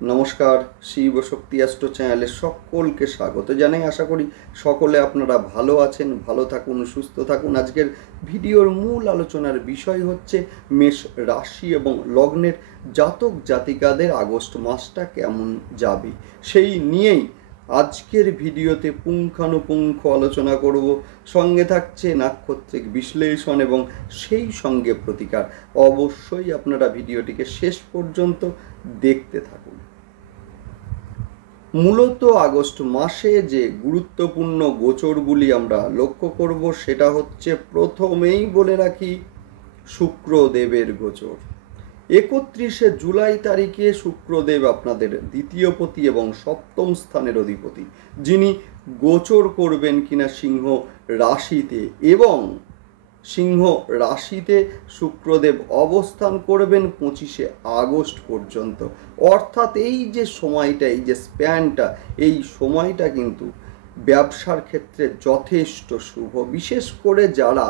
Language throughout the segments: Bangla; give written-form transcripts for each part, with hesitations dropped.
নমস্কার, শিব শক্তি অ্যাস্ট্রো চ্যানেলে সকলকে স্বাগত জানাই। আশা করি সকলে আপনারা ভালো আছেন, ভালো থাকুন, সুস্থ থাকুন। আজকের ভিডিওর মূল আলোচনার বিষয় হচ্ছে মেষ রাশি এবং লগ্নের জাতক জাতিকাদের আগস্ট মাসটা কেমন যাবে সেই নিয়েই আজকের ভিডিওতে পুঙ্খানুপুঙ্খ আলোচনা করব। সঙ্গে থাকছে নাক্ষত্রিক বিশ্লেষণ এবং সেই সঙ্গে প্রতিকার। অবশ্যই আপনারা ভিডিওটিকে শেষ পর্যন্ত দেখতে থাকুন। মূলত আগস্ট মাসে যে গুরুত্বপূর্ণ গোচরগুলি আমরা লক্ষ্য করব সেটা হচ্ছে, প্রথমেই বলে রাখি, শুক্রদেবের গোচর। 31শে জুলাই তারিখে শুক্রদেব আপনাদের দ্বিতীয়পতি এবং সপ্তম স্থানের অধিপতি, যিনি গোচর করবেন কিনা সিংহ রাশিতে, এবং সিংহ রাশিতে শুক্রদেব অবস্থান করবেন 25শে আগস্ট পর্যন্ত। অর্থাৎ এই যে সময়টা, এই যে স্প্যানটা, এই সময়টা কিন্তু ব্যবসার ক্ষেত্রে যথেষ্ট শুভ। বিশেষ করে যারা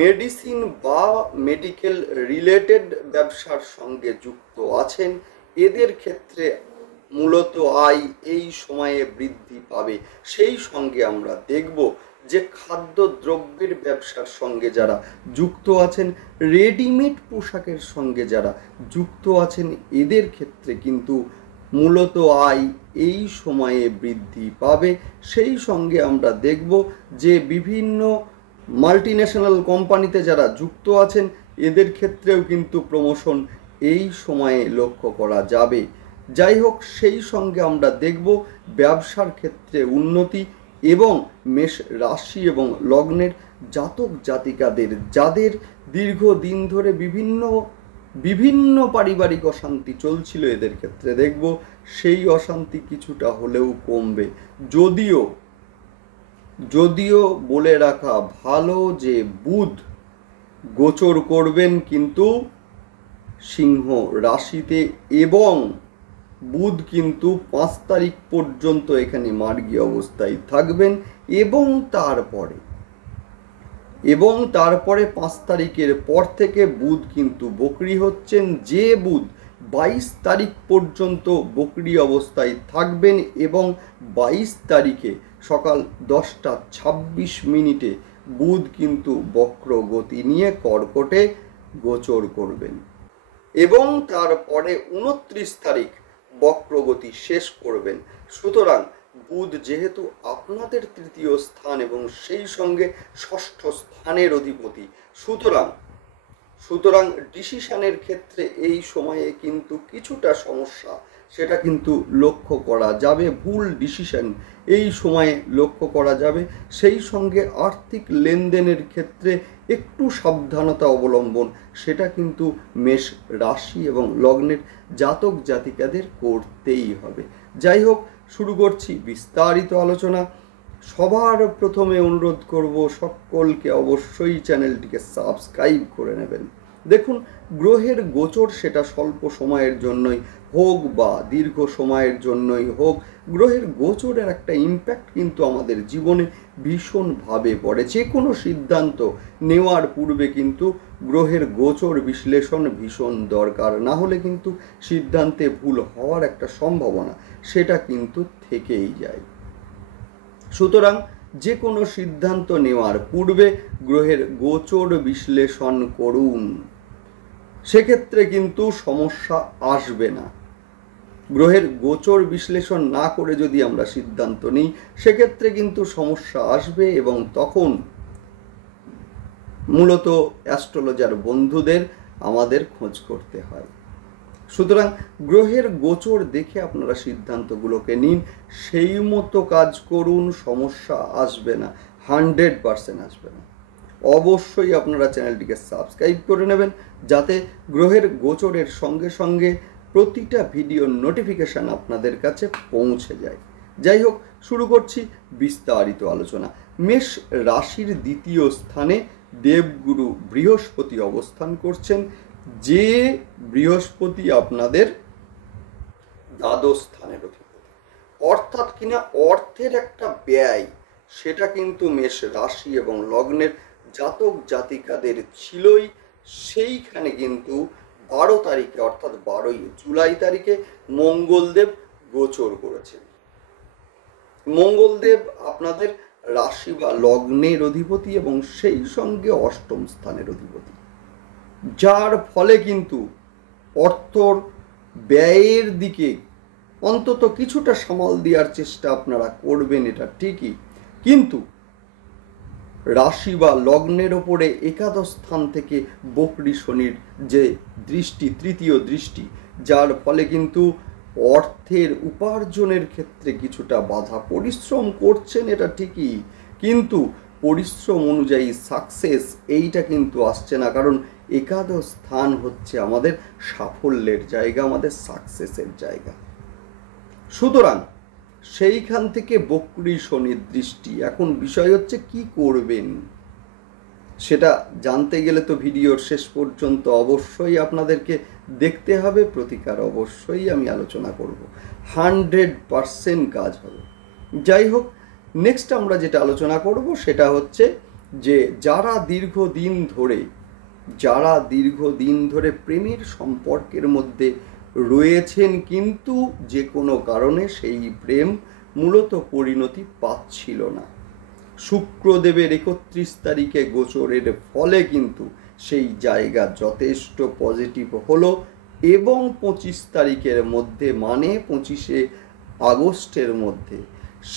মেডিসিন বা মেডিকেল রিলেটেড ব্যবসার সঙ্গে যুক্ত আছেন, এদের ক্ষেত্রে মূলত আয় এই সময়ে বৃদ্ধি পাবে। সেই সঙ্গে আমরা দেখব যে খাদ্যদ্রব্যের ব্যবসার সঙ্গে যারা যুক্ত আছেন, রেডিমেড পোশাকের সঙ্গে যারা যুক্ত আছেন, এদের ক্ষেত্রে কিন্তু মূলত আয় এই সময়ে বৃদ্ধি পাবে। সেই সঙ্গে আমরা দেখব যে বিভিন্ন মাল্টিন্যাশনাল কোম্পানিতে যারা যুক্ত আছেন, এদের ক্ষেত্রেও কিন্তু প্রমোশন এই সময়ে লক্ষ্য করা যাবে। যাই হোক, সেই সঙ্গে আমরা দেখব ব্যবসার ক্ষেত্রে উন্নতি এবং মেষ রাশি এবং লগ্নের জাতক জাতিকাদের যাদের দীর্ঘদিন ধরে বিভিন্ন পারিবারিক অশান্তি চলছিল, এদের ক্ষেত্রে দেখব সেই অশান্তি কিছুটা হলেও কমবে। যদিও বলে রাখা ভালো যে বুধ গোচর করবেন কিন্তু সিংহ রাশিতে, এবং বুধ কিন্তু 5 তারিখ পর্যন্ত এখানে মার্গী অবস্থায় থাকবেন, এবং তারপরে 5 তারিখের পর থেকে বুধ কিন্তু বকরি হচ্ছেন। যে বুধ 22 তারিখ পর্যন্ত বকরি অবস্থায় থাকবেন এবং 22 তারিখে সকাল 10:26 বুধ কিন্তু বক্র গতি নিয়ে কর্কটে গোচর করবেন, এবং তারপরে 29 তারিখ বক্রগতি শেষ করবেন। সুতরাং বুধ যেহেতু আপনাদের তৃতীয় স্থান এবং সেই সঙ্গে ষষ্ঠ স্থানের অধিপতি, সুতরাং ডিসিশনের ক্ষেত্রে এই সময়ে কিন্তু কিছুটা সমস্যা সেটা কিন্তু লক্ষ্য করা যাবে। ভুল ডিসিশন এই সময়ে লক্ষ্য করা যাবে। সেই সঙ্গে আর্থিক লেনদেনের ক্ষেত্রে একটু সাবধানতা অবলম্বন সেটা কিন্তু মেষ রাশি এবং লগ্নের জাতক জাতিকাদের করতেই হবে। যাই হোক, শুরু করছি বিস্তারিত আলোচনা। সবার প্রথমে অনুরোধ করব সকলকে অবশ্যই চ্যানেলটিকে সাবস্ক্রাইব করে নেবেন। দেখুন, গ্রহের গোচর সেটা স্বল্প সময়ের জন্যই হোক বা দীর্ঘ সময়ের জন্যই হোক, গ্রহের গোচরের একটা ইম্প্যাক্ট কিন্তু আমাদের জীবনে ভীষণভাবে পড়ে। যে কোনো সিদ্ধান্ত নেওয়ার পূর্বে কিন্তু গ্রহের গোচর বিশ্লেষণ ভীষণ দরকার, না হলে কিন্তু সিদ্ধান্তে ভুল হওয়ার একটা সম্ভাবনা সেটা কিন্তু থেকেই যায়। সুতরাং যে কোনো সিদ্ধান্ত নেওয়ার পূর্বে গ্রহের গোচর বিশ্লেষণ করুন, সেক্ষেত্রে কিন্তু সমস্যা আসবে না। গ্রহের গোচর বিশ্লেষণ না করে যদি আমরা সিদ্ধান্ত নিই, সেক্ষেত্রে কিন্তু সমস্যা আসবে, এবং তখন মূলত অ্যাস্ট্রোলজার বন্ধুদের আমাদের খোঁজ করতে হয়। সুতরাং গ্রহের গোচর দেখে আপনারা সিদ্ধান্তগুলোকে নিন, সেই মতো কাজ করুন, সমস্যা আসবে না, 100% আসবে না। অবশ্যই আপনারা চ্যানেলটিকে সাবস্ক্রাইব করে নেবেন, যাতে গ্রহের গোচরের সঙ্গে সঙ্গে প্রতিটা ভিডিওর নোটিফিকেশান আপনাদের কাছে পৌঁছে যায়। যাই হোক, শুরু করছি বিস্তারিত আলোচনা। মেষ রাশির দ্বিতীয় স্থানে দেবগুরু বৃহস্পতি অবস্থান করছেন, যে বৃহস্পতি আপনাদের দ্বাদশ স্থানের অধিপতি। অর্থাৎ কিনা অর্থের একটা ব্যয় সেটা কিন্তু মেষ রাশি এবং লগ্নের জাতক জাতিকাদের ছিলই, সেইখানে কিন্তু 12 তারিখে অর্থাৎ 12 জুলাই মঙ্গলদেব গোচর করেছেন। মঙ্গলদেব আপনাদের রাশি বা লগ্নের অধিপতি এবং সেই সঙ্গে অষ্টম স্থানের অধিপতি, যার ফলে কিন্তু অর্থর ব্যয়ের দিকে অন্তত কিছুটা সামাল দেওয়ার চেষ্টা আপনারা করবেন, এটা ঠিকই, কিন্তু রাশি বা লগ্নের ওপরে একাদশ স্থান থেকে বকরি শনির যে দৃষ্টি, তৃতীয় দৃষ্টি, যার ফলে কিন্তু অর্থের উপার্জনের ক্ষেত্রে কিছুটা বাধা। পরিশ্রম করছেন এটা ঠিকই, কিন্তু পরিশ্রম অনুযায়ী সাকসেস এইটা কিন্তু আসছে না, কারণ একাদশ স্থান হচ্ছে আমাদের সাফল্যের জায়গা, আমাদের সাকসেসের জায়গা। সুতরাং সেইখান থেকে বকরি শনির দৃষ্টি। এখন বিষয় হচ্ছে কি করবেন, সেটা জানতে গেলে তো ভিডিওর শেষ পর্যন্ত অবশ্যই আপনাদেরকে দেখতে হবে। প্রতিকার অবশ্যই আমি আলোচনা করব, 100% কাজ হবে। যাই হোক, নেক্সট আমরা যেটা আলোচনা করব সেটা হচ্ছে যে যারা দীর্ঘদিন ধরে প্রেমের সম্পর্কের মধ্যে রয়েছেন, কিন্তু যে কোনো কারণে সেই প্রেম মূলত পরিণতি পাচ্ছিল না, শুক্রদেবের 31 তারিখে গোচরের ফলে কিন্তু সেই জায়গা যথেষ্ট পজিটিভ হলো এবং 25 তারিখের মধ্যে, মানে 25শে আগস্টের মধ্যে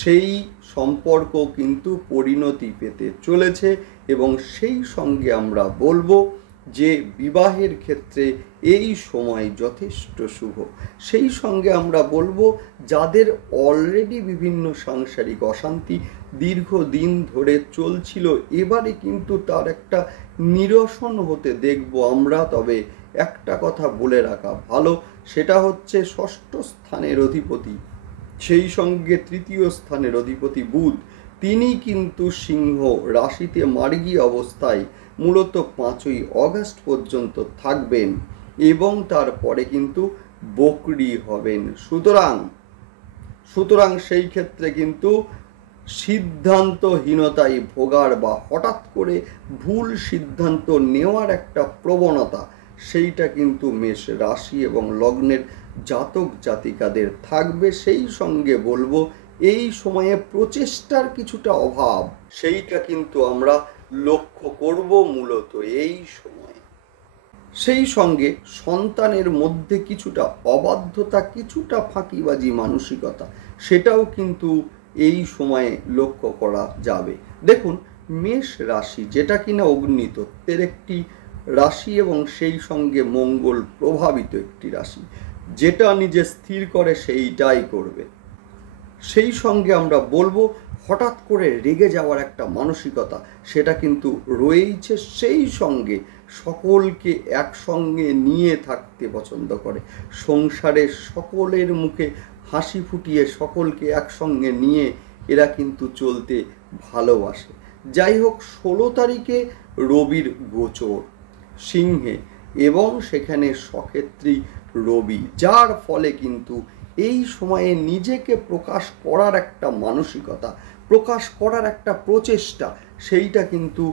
সেই সম্পর্ক কিন্তু পরিণতি পেতে চলেছে। এবং সেই সঙ্গে আমরা বলবো যে বিবাহের ক্ষেত্রে এই সময় যথেষ্ট শুভ। সেই সঙ্গে আমরা বলবো যাদের অলরেডি বিভিন্ন সাংসারিক অশান্তি দীর্ঘদিন ধরে চলছিল, এবারে কিন্তু তার একটা নিরসন হতে দেখব আমরা। তবে একটা কথা বলে রাখা ভালো, সেটা হচ্ছে ষষ্ঠ স্থানের অধিপতি, সেই সঙ্গে তৃতীয় স্থানের অধিপতি বুধ, তিনি কিন্তু সিংহ রাশিতে মার্গী অবস্থায় মূলত 5ই আগস্ট পর্যন্ত থাকবেন এবং তারপরে কিন্তু বকরি হবেন। সুতরাং সেই ক্ষেত্রে কিন্তু সিদ্ধান্তহীনতায় ভোগার বা হঠাৎ করে ভুল সিদ্ধান্ত নেওয়ার একটা প্রবণতা, সেইটা কিন্তু মেষ রাশি এবং লগ্নের জাতক জাতিকাদের থাকবে। সেই সঙ্গে বলবো এই সময়ে প্রচেষ্টার কিছুটা অভাব, সেইটা কিন্তু আমরা লক্ষ্য করব মূলত এই সময়ে। সেই সঙ্গে সন্তানের মধ্যে কিছুটা অবাধ্যতা, কিছুটা ফাঁকিবাজি মানসিকতা, সেটাও কিন্তু এই সময়ে লক্ষ্য করা যাবে। দেখুন, মেষ রাশি যেটা কিনা অগ্নিতত্ত্বের একটি রাশি এবং সেই সঙ্গে মঙ্গল প্রভাবিত একটি রাশি, যেটা নিজে স্থির করে সেইটাই করবে। সেই সঙ্গে আমরা বলবো হঠাৎ করে রেগে যাওয়ার একটা মানসিকতা, সেটা কিন্তু রয়েছে। সেই সঙ্গে সকলকে একসঙ্গে নিয়ে থাকতে পছন্দ করে, সংসারের সকলের মুখে হাসি ফুটিয়ে সকলকে একসঙ্গে নিয়ে এরা কিন্তু চলতে ভালোবাসে। যাই হোক, 16 তারিখে রবির গোচর সিংহে এবং সেখানে সক্ষেত্রী রবি, যার ফলে কিন্তু এই সময়ে নিজেকে প্রকাশ করার একটা মানসিকতা, প্রকাশ করার একটা প্রচেষ্টা, সেইটা কিন্তু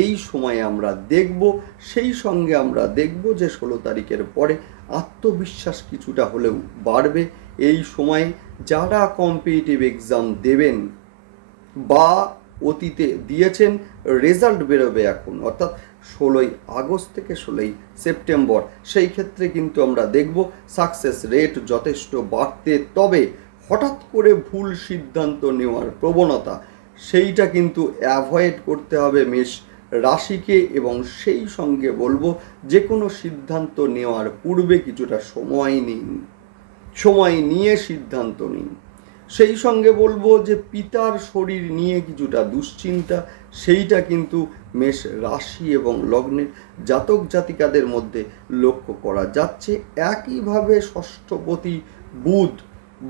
এই সময়ে আমরা দেখব। সেই সঙ্গে আমরা দেখব যে 16 তারিখের পরে আত্মবিশ্বাস কিছুটা হলেও বাড়বে। এই সময়ে যারা কম্পিটিটিভ এক্সাম দেবেন বা অতীতে দিয়েছেন, রেজাল্ট বেরোবে এখন, অর্থাৎ 16ই আগস্ট থেকে 16ই সেপ্টেম্বর, সেই ক্ষেত্রে কিন্তু আমরা দেখব সাকসেস রেট যথেষ্ট বাড়তে। তবে হঠাৎ করে ভুল সিদ্ধান্ত নেওয়ার প্রবণতা, সেইটা কিন্তু অ্যাভয়েড করতে হবে মেষ রাশিকে। এবং সেই সঙ্গে বলবো যে কোনো সিদ্ধান্ত নেওয়ার পূর্বে কিছুটা সময় নিয়ে সিদ্ধান্ত নিন। সেই সঙ্গে বলবো যে পিতার শরীর নিয়ে কিছুটা দুশ্চিন্তা, সেইটা কিন্তু মেষ রাশি এবং লগ্নের জাতক জাতিকাদের মধ্যে লক্ষ্য করা যাচ্ছে। একইভাবে ষষ্ঠপতি বুধ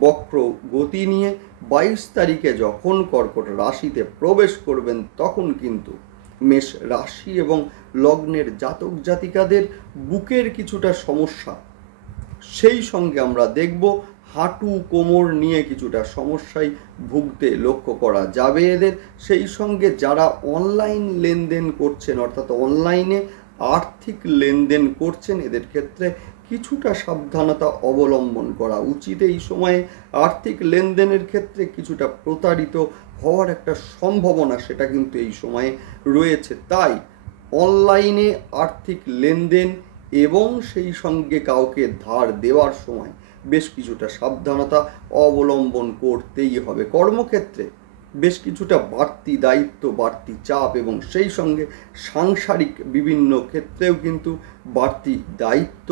বক্র গতি নিয়ে 22 তারিখে যখন কর্কট রাশিতে প্রবেশ করবেন, তখন কিন্তু মেষ রাশি এবং লগ্নের জাতক জাতিকাদের বুকের কিছুটা সমস্যা, সেই সঙ্গে আমরা দেখব হাঁটু কোমর নিয়ে কিছুটা সমস্যায় ভুগতে লক্ষ্য করা যাবে এদের। সেই সঙ্গে যারা অনলাইন লেনদেন করছেন, অর্থাৎ অনলাইনে আর্থিক লেনদেন করছেন এদের ক্ষেত্রে কিছুটা সাবধানতা অবলম্বন করা উচিত। এই সময়ে আর্থিক লেনদেনের ক্ষেত্রে কিছুটা প্রতারিত হওয়ার একটা সম্ভাবনা সেটা কিন্তু এই সময়ে রয়েছে। তাই অনলাইনে আর্থিক লেনদেন এবং সেই সঙ্গে কাউকে ধার দেওয়ার সময় বেশ কিছুটা সাবধানতা অবলম্বন করতেই হবে। কর্মক্ষেত্রে বেশ কিছুটা বাড়তি দায়িত্ব, বাড়তি চাপ এবং সেই সঙ্গে সাংসারিক বিভিন্ন ক্ষেত্রেও কিন্তু বাড়তি দায়িত্ব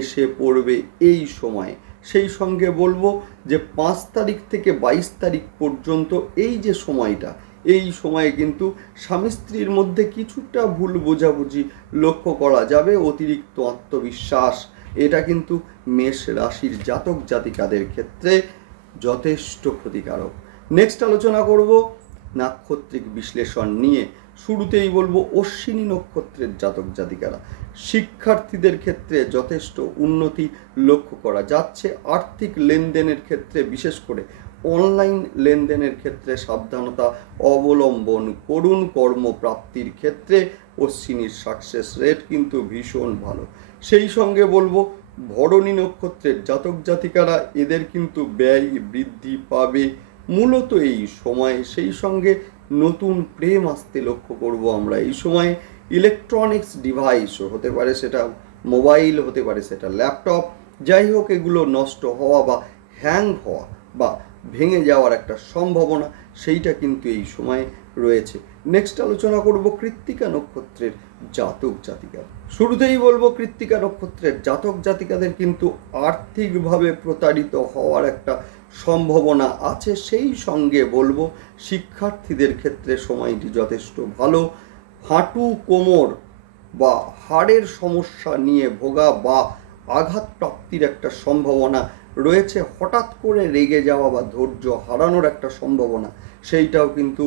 এসে পড়বে এই সময়ে। সেই সঙ্গে বলবো যে 5 তারিখ থেকে 22 তারিখ পর্যন্ত এই যে সময়টা, এই সময়ে কিন্তু স্বামী স্ত্রীর মধ্যে কিছুটা ভুল বোঝাবুঝি লক্ষ্য করা যাবে। অতিরিক্ত আত্মবিশ্বাস এটা কিন্তু মেষ রাশির জাতক জাতিকাদের ক্ষেত্রে যথেষ্ট ক্ষতিকারক। নেক্সট আলোচনা করব নাক্ষত্রিক বিশ্লেষণ নিয়ে। শুরুতেই বলবো অশ্বিনী নক্ষত্রের জাতক জাতিকারা, শিক্ষার্থীদের ক্ষেত্রে যথেষ্ট উন্নতি লক্ষ্য করা যাচ্ছে। আর্থিক লেনদেনের ক্ষেত্রে বিশেষ করে অনলাইন লেনদেনের ক্ষেত্রে সাবধানতা অবলম্বন করুন। কর্মপ্রাপ্তির ক্ষেত্রে অশ্বিনীর সাকসেস রেট কিন্তু ভীষণ ভালো। সেই সঙ্গে বলবো ভরণী নক্ষত্রের জাতক জাতিকারা, এদের কিন্তু ব্যয় বৃদ্ধি পাবে মূলত এই সময়ে। সেই সঙ্গে নতুন প্রেম আসতে লক্ষ্য করব আমরা এই সময়ে। ইলেকট্রনিক্স ডিভাইসও হতে পারে, সেটা মোবাইল হতে পারে, সেটা ল্যাপটপ, যাই হোক এগুলো নষ্ট হওয়া বা হ্যাং হওয়া বা ভেঙে যাওয়ার একটা সম্ভাবনা সেইটা কিন্তু এই সময়ে রয়েছে। নেক্সট আলোচনা করব কৃত্তিকা নক্ষত্রের জাতক জাতিকা। শুরুতেই বলবো কৃত্তিকা নক্ষত্রের জাতক জাতিকাদের কিন্তু আর্থিকভাবে প্রতারিত হওয়ার একটা সম্ভাবনা আছে। সেই সঙ্গে বলবো শিক্ষার্থীদের ক্ষেত্রে সময়টি যথেষ্ট ভালো। হাঁটু কোমর বা হাড়ের সমস্যা নিয়ে ভোগা বা আঘাত প্রাপ্তির একটা সম্ভাবনা রয়েছে। হঠাৎ করে রেগে যাওয়া বা ধৈর্য হারানোর একটা সম্ভাবনা সেইটাও কিন্তু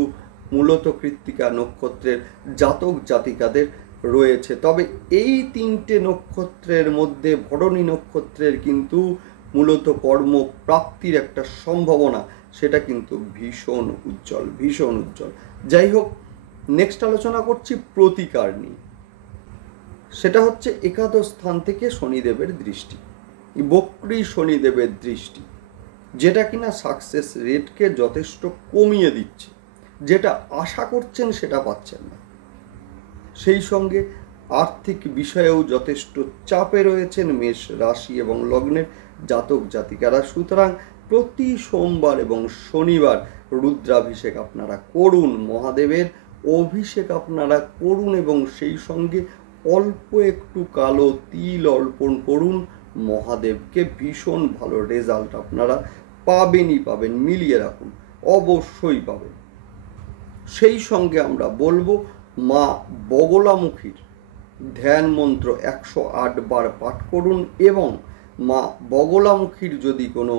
মূলত কৃত্তিকা নক্ষত্রের জাতক জাতিকাদের রয়েছে। তবে এই 3টে নক্ষত্রের মধ্যে ভরণী নক্ষত্রের কিন্তু মূলত কর্মপ্রাপ্তির একটা সম্ভাবনা সেটা কিন্তু ভীষণ উজ্জ্বল, ভীষণ উজ্জ্বল। যাই হোক, নেক্সট আলোচনা করছি প্রতিকার নিয়ে। সেটা হচ্ছে একাদশ স্থান থেকে শনিদেবের দৃষ্টি, বক্রী শনিদেবের দৃষ্টি, যেটা কিনা সাকসেস রেটকে যথেষ্ট কমিয়ে দিচ্ছে। যেটা আশা করছেন সেটা পাচ্ছেন না। সেই সঙ্গে আর্থিক বিষয়েও যথেষ্ট চাপে রয়েছেন মেষ রাশি এবং লগ্নের জাতক জাতিকারা। সুতরাং প্রতি সোমবার এবং শনিবার রুদ্রাভিষেক আপনারা করুন, মহাদেবের অভিষেক আপনারা করুন এবং সেই সঙ্গে অল্প একটু কালো তিল অর্পণ করুন মহাদেবকে। ভীষণ ভালো রেজাল্ট আপনারা পাবেনই পাবেন, মিলিয়ে রাখুন, অবশ্যই পাবেন। সেই সঙ্গে আমরা বলবো মা বগলামুখীর ধ্যান মন্ত্র 108 বার পাঠ করুন এবং মা বগলামুখীর যদি কোনো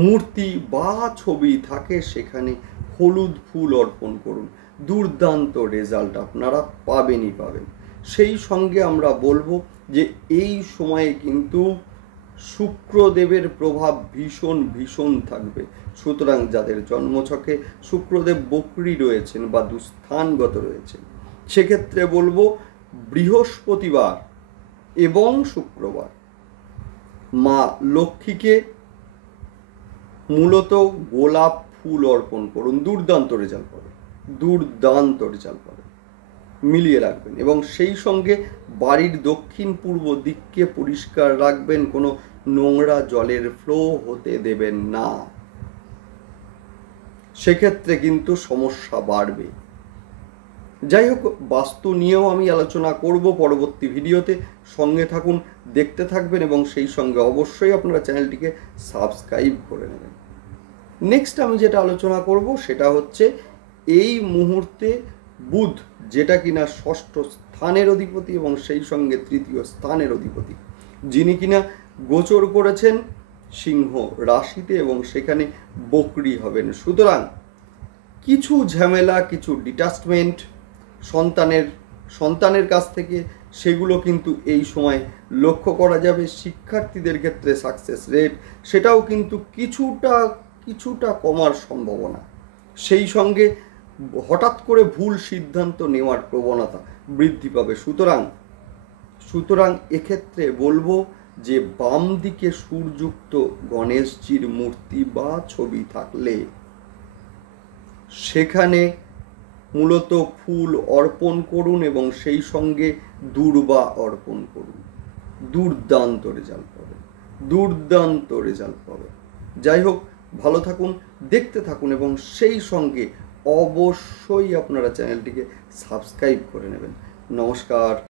মূর্তি বা ছবি থাকে সেখানে হলুদ ফুল অর্পণ করুন। দুর্দান্ত রেজাল্ট আপনারা পাবেনই পাবেন। সেই সঙ্গে আমরা বলবো যে এই সময়ে কিন্তু শুক্রদেবের প্রভাব ভীষণ ভীষণ থাকবে। সুতরাং যাদের জন্মছকে শুক্রদেব বক্রী রয়েছেন বা দুস্থানগত রয়েছেন, সেক্ষেত্রে বলবো বৃহস্পতিবার এবং শুক্রবার মা লক্ষ্মীকে মূলত গোলাপ ফুল অর্পণ করুন। দুর্দান্ত রেজাল্ট পাবে, দুর্দান্ত রেজাল্ট পাবে, মিলিয়ে রাখবেন। এবং সেই সঙ্গে বাড়ির দক্ষিণ পূর্ব দিককে পরিষ্কার রাখবেন, কোনো নোংরা জলের ফ্লো হতে দেবেন না, সেক্ষেত্রে কিন্তু সমস্যা বাড়বে। যাই হোক, বাস্তু নিয়েও আমি আলোচনা করব পরবর্তী ভিডিওতে। সঙ্গে থাকুন, দেখতে থাকবেন এবং সেই সঙ্গে অবশ্যই আপনারা চ্যানেলটিকে সাবস্ক্রাইব করে নেবেন। নেক্সট আমি যেটা আলোচনা করব সেটা হচ্ছে এই মুহূর্তে বুধ, যেটা কিনা ষষ্ঠ স্থানের অধিপতি এবং সেই সঙ্গে তৃতীয় স্থানের অধিপতি, যিনি কিনা গোচর করেছেন সিংহ রাশিতে এবং সেখানে বক্রী হবেন। সুতরাং কিছু ঝামেলা, কিছু ডিটাচমেন্ট সন্তানের কাছ থেকে সেগুলো কিন্তু এই সময় লক্ষ্য করা যাবে। শিক্ষার্থীদের ক্ষেত্রে সাকসেস রেট সেটাও কিন্তু কিছুটা কমার সম্ভাবনা। সেই সঙ্গে হঠাৎ করে ভুল সিদ্ধান্ত নেওয়ার প্রবণতা বৃদ্ধি পাবে। সুতরাং এক্ষেত্রে বলবো যে বাম দিকে সুরযুক্ত গণেশজির মূর্তি বা ছবি থাকলে সেখানে মূলত ফুল অর্পণ করুন এবং সেই সঙ্গে দূর্বা অর্পণ করুন। দুর্দান্ত রেজাল্ট পাবে। যাই হোক, ভালো থাকুন, দেখতে থাকুন এবং সেই সঙ্গে অবশ্যই আপনারা চ্যানেলটিকে সাবস্ক্রাইব করে নেবেন। নমস্কার।